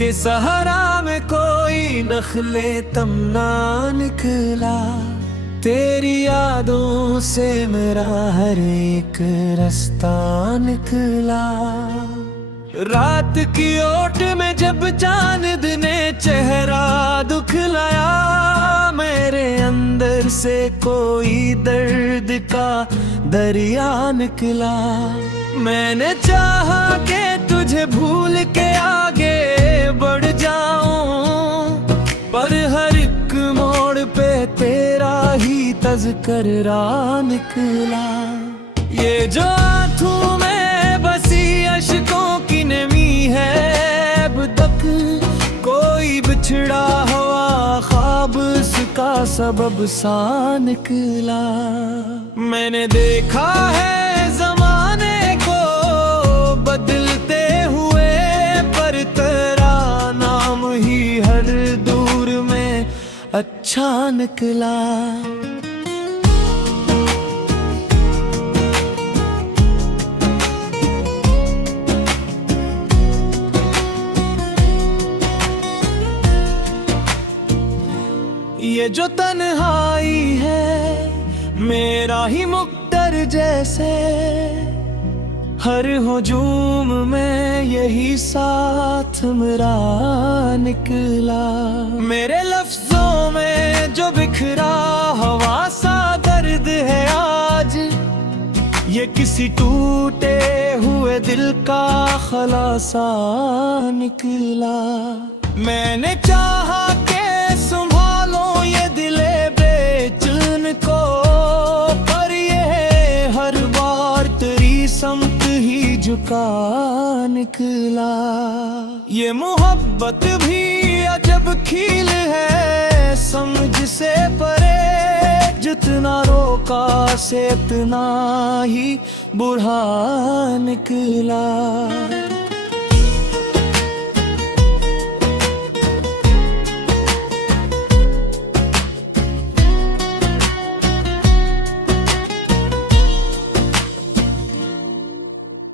के सहारा में कोई नखले तमना निकला। तेरी यादों से मेरा हर एक रास्ता निकला। रात की ओट में जब चांद ने चेहरा दुखलाया, मेरे अंदर से कोई दर्द का दरिया निकला। मैंने चाहा कि तुझे भूल के आगे बढ़ जाऊं, पर हर एक मोड़ पे तेरा ही तज़किरा निकला। ये जो आंखों में बसी अश्कों की नमी है, अब तक कोई बिछड़ा हुआ ख्वाब उसका सबब सा निकला। मैंने देखा है ज़माने को बदलते हुए, पर तेरा नाम ही हर दूर में अच्छा निकला। ये जो तन्हाई है मेरा ही मुक्तर जैसे, हर हुजूम में यही साथ मेरा निकला। मेरे लफ्जों में जो बिखरा हवा सा दर्द है आज, ये किसी टूटे हुए दिल का खलासा निकला। मैंने चाहा के संभालो ये दिले बेचैन को, पर ये हर बार तेरी समत ही झुका निकला। ये मोहब्बत भी अजब खील है समझ से परे, जितना रोका से इतना ही बुढ़ा निकला।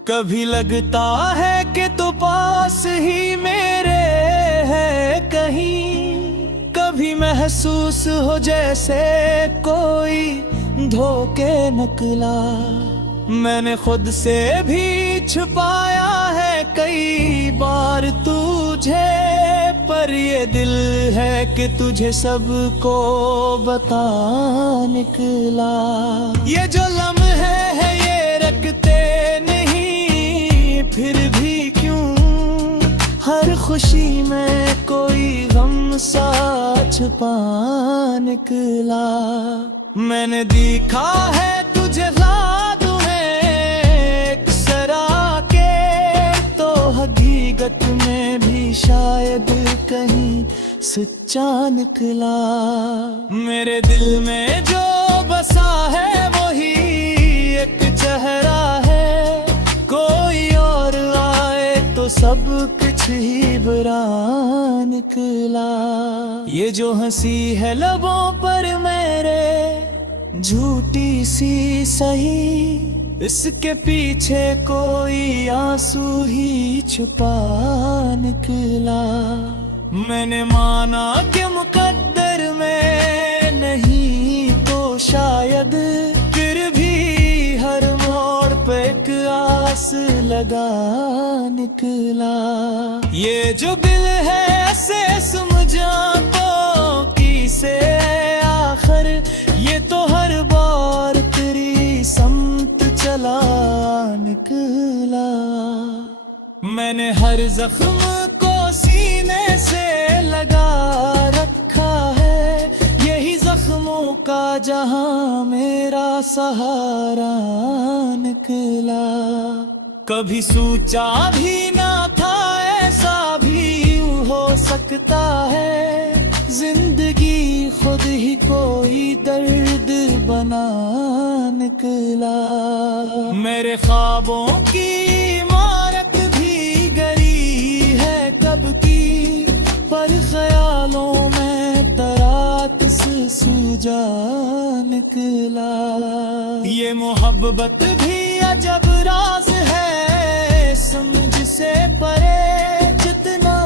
कभी लगता है कि तो पास ही मेरे है कहीं, कभी महसूस हो जैसे कोई धोखे निकला। मैंने खुद से भी छुपाया है कई बार तुझे, पर ये दिल है कि तुझे सबको बता निकला। ये जो लम्हे है ये रखते फिर भी क्यों, हर खुशी में कोई गम सा छुपा निकला। मैंने देखा है तुझे ख्वाबों में एक सरा के, तो हकीकत में भी शायद कहीं सच्चा निकला। मेरे दिल में जो बसा है वही एक चेहरा है, कोई और आए तो सब कुछ ही बुरा निकला। ये जो हंसी है लबों पर मेरे झूठी सी सही, इसके पीछे कोई आंसू ही छुपा निकला। मैंने माना कि मुकद्दर में नहीं तो शायद, फिर भी हर मोड़ पे एक आस लगा निकला। ये जो दिल है ऐसे समझातों की से आखिर, ये तो हर बार तेरी समत चला निकला। मैंने हर जख्म को सीने से लगा रखा है, यही जख्मों का जहां मेरा सहारा निकला। कभी सोचा भी ना था ऐसा भी हो सकता है, जिंदगी खुद ही कोई दर्द बना निकला। मेरे ख्वाबों की इमारत भी गरी है कब की, पर ख्यालों में तराकस सूजा निकला। ये मोहब्बत भी अजब राज है समझ से परे, जितना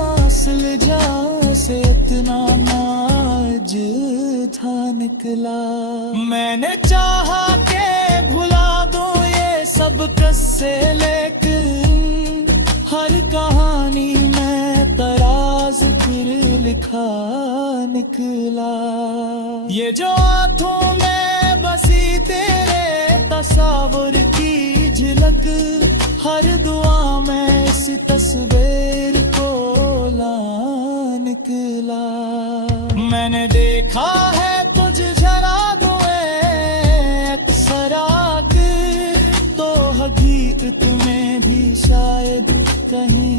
निकला। मैंने चाहा के भुला दो ये सब किस्से, लेकिन हर कहानी में तराज फिर लिखा निकला। ये जो आंखों में बसी तेरे तस्वीर की झलक, हर दुआ में इस तस्वीर को ला निकला। मैंने देखा है तुझ जरा अक्सर आकर, तो हकीकत में भी शायद कहीं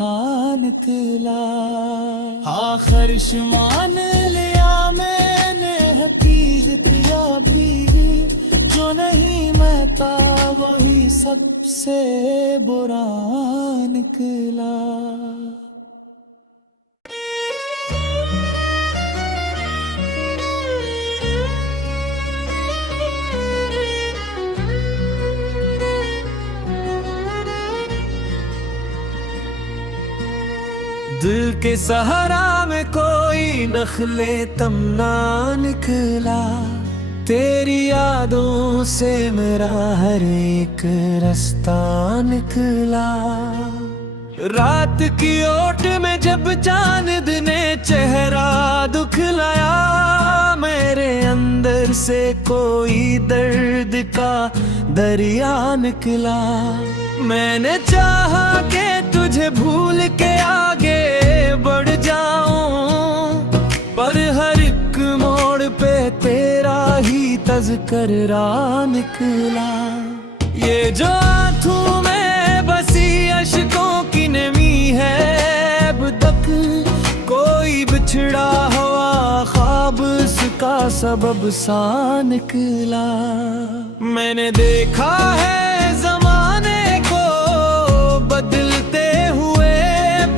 आ निकला। आखिर मान लिया मैंने हकीकत, या भी जो नहीं मैं था वही सबसे बुरा निकला। दिल के सहारा में कोई नखले तमना निकला। तेरी यादों से मेरा हर एक रास्ता निकला। रात की ओट में जब चांद ने चेहरा दुखलाया, मेरे अंदर से कोई दर्द का दरिया निकला। मैंने चाहा कि तुझे भूल के आगे बढ़ जाऊं, पर हर एक मोड़ पे तेरा ही तज़किरा निकला। ये जो आंखों में बसी अश्कों की नमी है, अब तक कोई बिछड़ा हुआ ख्वाब उसका सबब सा निकला। मैंने देखा है ज़माने को बदलते हुए,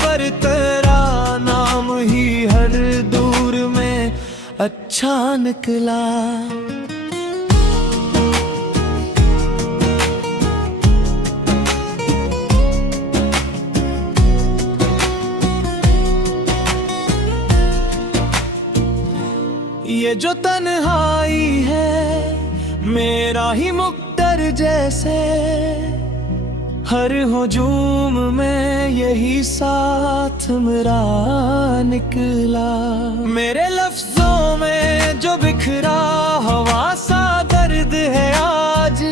पर तेरा नाम ही हर दूर में अच्छा निकला। ये जो तन्हाई है मेरा ही मुक्तर जैसे, हर हुजूम में यही साथ मेरा निकला। मेरे लफ्जों में जो बिखरा हवा सा दर्द है आज,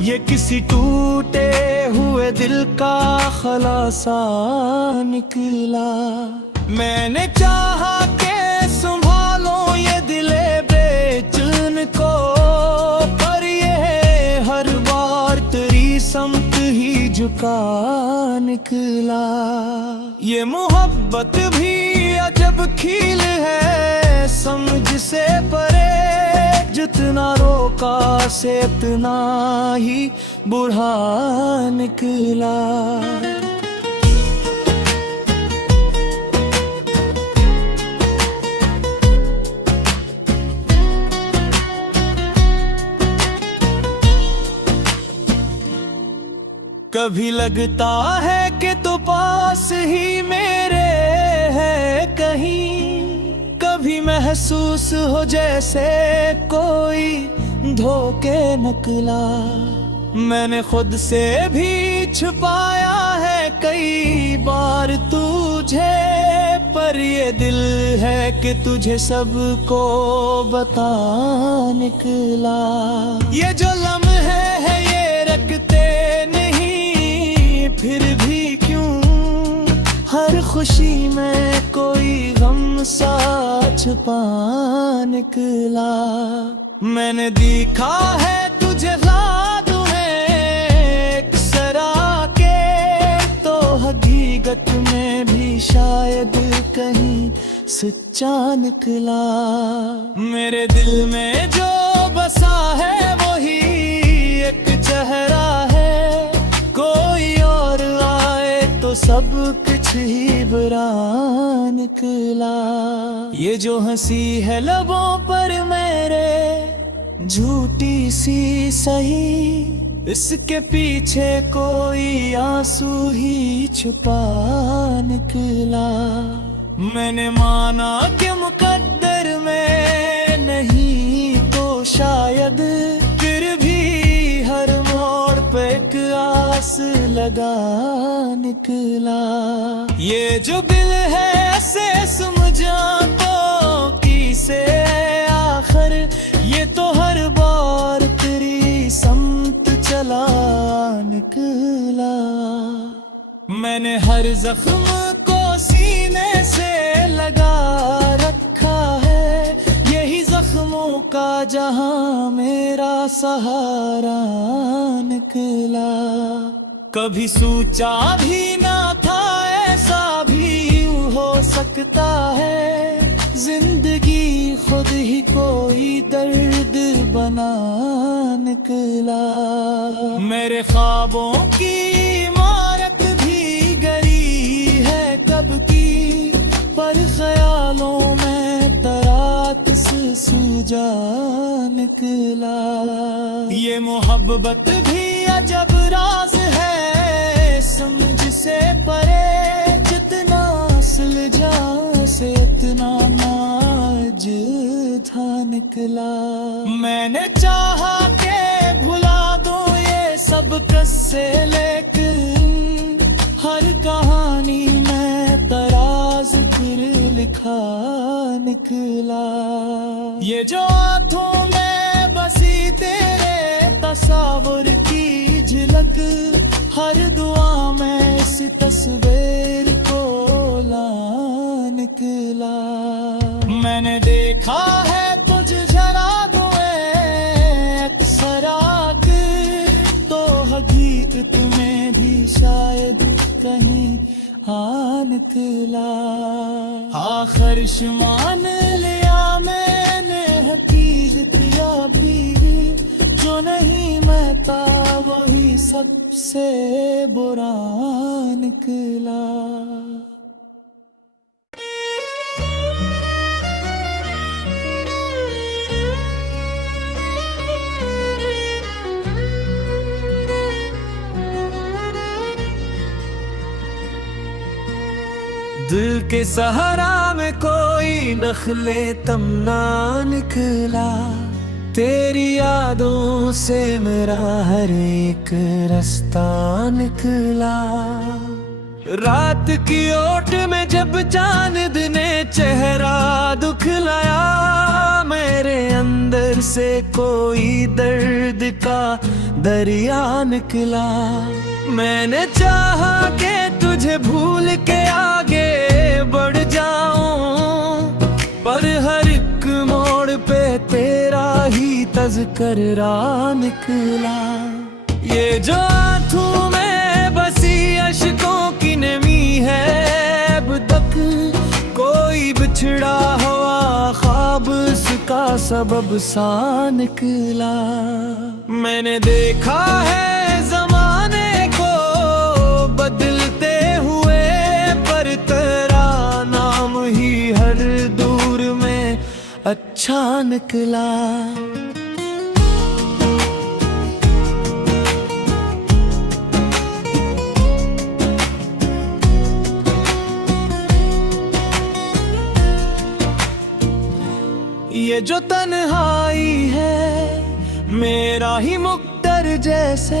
ये किसी टूटे हुए दिल का खलासा निकला। मैंने चाहा के संभालो ये दिले बेचैन को, पर ये हर बार तेरी समत ही झुका निकला। ये मोहब्बत भी अजब खील है समझ से परे, जितना रोका से इतना ही बुरा निकला। कभी लगता है कि तो पास ही मेरे है कहीं, कभी महसूस हो जैसे कोई धोखे निकला। मैंने खुद से भी छुपाया है कई बार तुझे, पर ये दिल है कि तुझे सबको बता निकला। ये जो लम्हे है ये रखते फिर भी क्यों, हर खुशी में कोई गम सा छुपा निकला। मैंने देखा है तुझे यादों में अक्सर आके, तो हकीकत में भी शायद कहीं सच्चा निकला। मेरे दिल में जो बसा है वही एक चेहरा है, कोई और आए तो सब कुछ ही बुरा निकला। ये जो हंसी है लबों पर मेरे झूठी सी सही, इसके पीछे कोई आंसू ही छुपा निकला। मैंने माना कि मुकद्दर में शायद, फिर भी हर मोड़ पे एक आस लगा निकला। ये जो दिल है ऐसे समझा तो किसे आखिर, ये तो हर बार तेरी समत चला निकला। मैंने हर जख्म को सीने से लगा रखा है, यही जख्मों का जहां मेरा सहारा निकला। कभी सोचा भी ना था ऐसा भी हो सकता है, जिंदगी खुद ही कोई दर्द बना निकला। मेरे ख्वाबों की इमारत भी गरी है कब की, पर ख्यालों में तरातस सूजा निकला। ये मोहब्बत भी अजब राज है, समझ से परे, जितना सुलझा से इतना नाज था निकला। मैंने चाहा के भुला दो ये सब किस्से, लेकिन हर कहानी में तराज फिर लिखा निकला। ये जो आंखों में बसी तेरे तस्वीर की झलक, हर दुआ में इस तस्वीर को ला निकला। मैंने देखा है तुझ जरा अक्सर आकर, तो हकीकत में भी शायद कहीं आ निकला। आखिर मान लिया मैंने हकीकत या भी, जो नहीं मैं था वही सबसे बुरा निकला। दिल के सहारा में कोई नखले तमना निकला, तेरी यादों से मेरा हर एक रास्ता निकला। रात की ओट में जब चांद ने चेहरा दुखलाया, मेरे अंदर से कोई दर्द का दरिया निकला। मैंने चाहा कि तुझे भूल के आगे बढ़ जाऊं, पर हर एक मोड़ पे तेरा ही तज़किरा निकला। ये जो आंखों में बसी अश्कों की नमी है, अब तक कोई बिछड़ा हुआ ख्वाब उसका सबब सा निकला। मैंने देखा है ज़माने को बदलते हुए, पर तेरा नाम ही हर दूर में अच्छा निकला। ये जो तन्हाई है मेरा ही मुक्तर जैसे,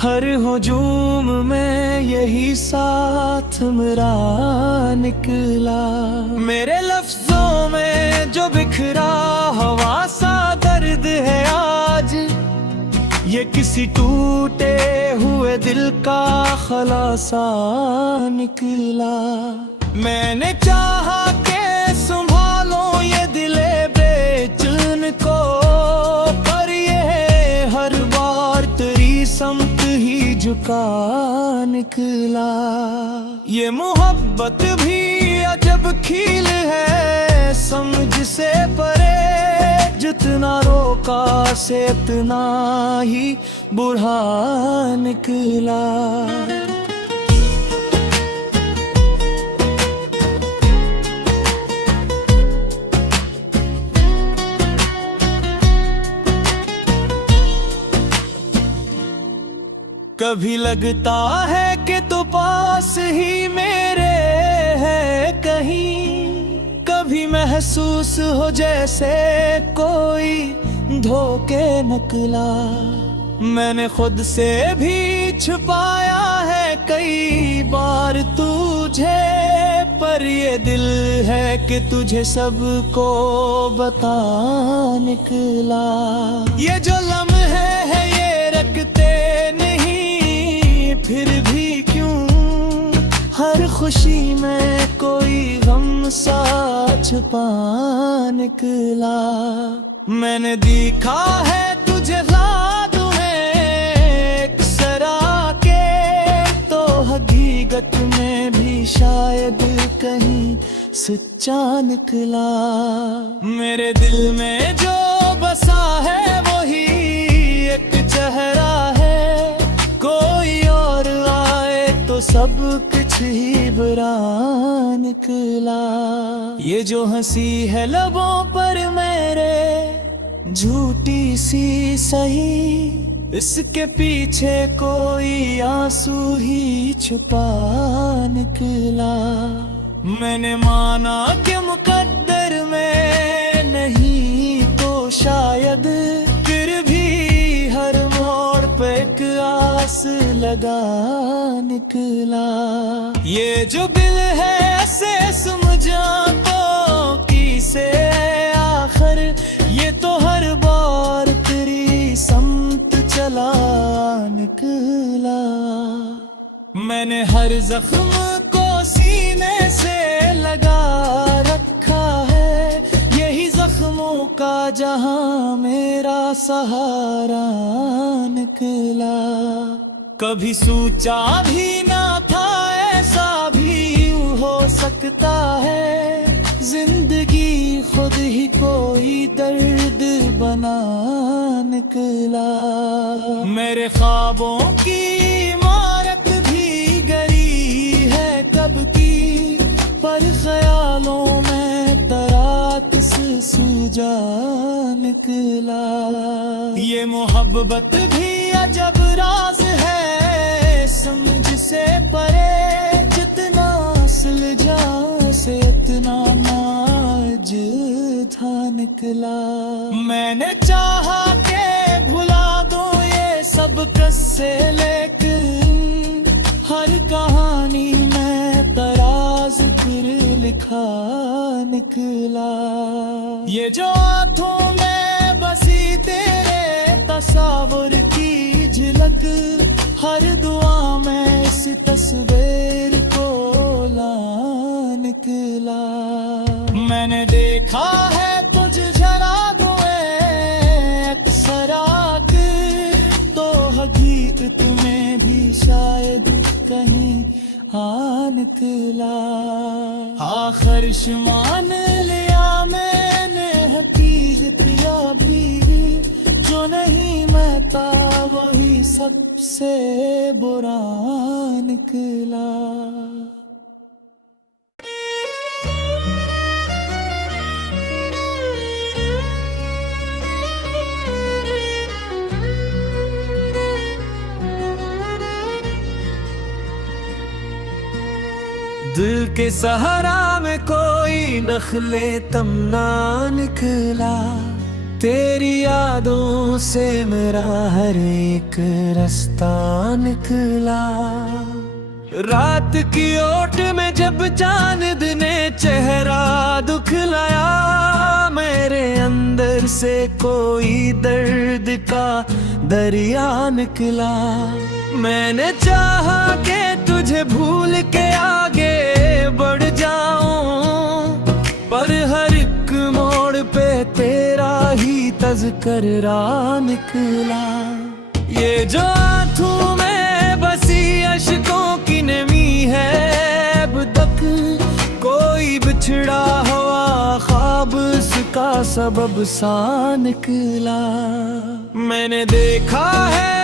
हर हुजूम में यही साथ मेरा निकला। मेरे लफ्जों में जो बिखरा हवा सा दर्द है आज, ये किसी टूटे हुए दिल का खलासा निकला। मैंने चाहा के संभालो ये दिले बेचैन को, पर ये हर बार तेरी समत ही झुका निकला। ये मोहब्बत भी अजब खील है, समझ से परे, जितना रोका से इतना ही बुरा निकला। कभी लगता है कि तो पास ही मेरे है कहीं, कभी महसूस महसूस हो जैसे कोई धोखे निकला। मैंने खुद से भी छुपाया है कई बार तुझे, पर ये दिल है कि तुझे सबको बता निकला। ये जो लम्हे है ये रखते नहीं, फिर भी क्यों हर खुशी में कोई गम सा छुपा निकला। मैंने देखा है तुझे ख्वाबों में एक सरा के, तो हकीकत में भी शायद कहीं सच्चा निकला। मेरे दिल में जो बसा है वही एक चेहरा है, कोई और आए तो सब कुछ ही बुरा निकला। ये जो हंसी है लबों पर मेरे झूठी सी सही, इसके पीछे कोई आंसू ही छुपा निकला। मैंने माना कि मुकद्दर में नहीं तो शायद, फिर भी हर मोड़ पे एक आस लगा निकला। ये जो दिल है ऐसे समझातों की से आखिर, ये तो हर बार तेरी समत चला निकला। मैंने हर जख्म को सीने से लगा रखा है, यही जख्मों का जहां मेरा सहारा निकला। कभी सोचा भी ना था ऐसा भी हो सकता है, जिंदगी खुद ही कोई दर्द बना निकला। मेरे ख्वाबों की इमारत भी गरी है कब की, पर ख्यालों में तराकस सूजा निकला। ये मोहब्बत भी अजब राज है समझ से परे, जितना सुलझा से इतना नाज था निकला। मैंने चाहा के भुला दो ये सब किस्से, लेकिन हर कहानी में तराज फिर लिखा निकला। ये जो आंखों में बसी तेरे तस्वीर की झलक, हर दुआ में इस तस्वीर को ला निकला। मैंने देखा है तुझ जरा सराक, तो हकीकत में भी शायद कहीं आ निकला। आखिर मान लिया मैंने हकीकत या भी, जो नहीं मैं था वही सबसे बुरा निकला। दिल के सहारा में कोई नखले तमना निकला, तेरी यादों से मेरा हर एक रास्ता निकला। रात की ओट में जब चांद ने चेहरा दुखलाया, मेरे अंदर से कोई दर्द का दरिया निकला। मैंने चाहा कि तुझे भूल के आगे बढ़ जाऊं, पर हर एक मोड़ पे तेरा ही तज़किरा निकला। ये जो आंखों में बसी अश्कों की नमी है, अब तक कोई बिछड़ा हुआ ख्वाब उसका सबब सा निकला। मैंने देखा है